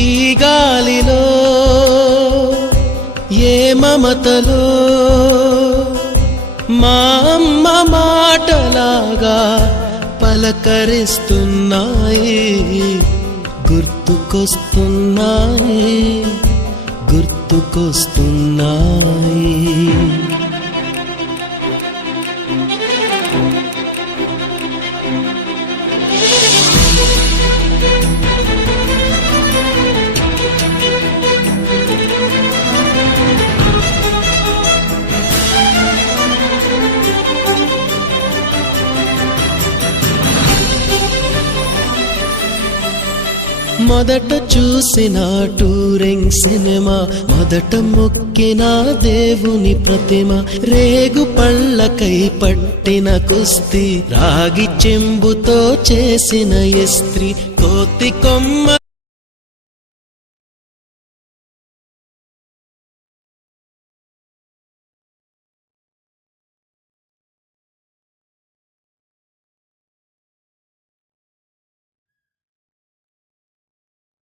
ఈ గాలిలో ఏ మమతలో మా అమ్మ మాటలాగా పలకరిస్తున్నాయి, గుర్తుకొస్తున్నాయి, గుర్తుకొస్తున్నాయి. మొదట చూసిన టూరింగ్ సినిమా, మొదట మొక్కిన దేవుని ప్రతిమ, రేగు పళ్ళకై పట్టిన కుస్తీ, రాగి చెంబుతో చేసిన ఇస్త్రీ, కోతి కొమ్మ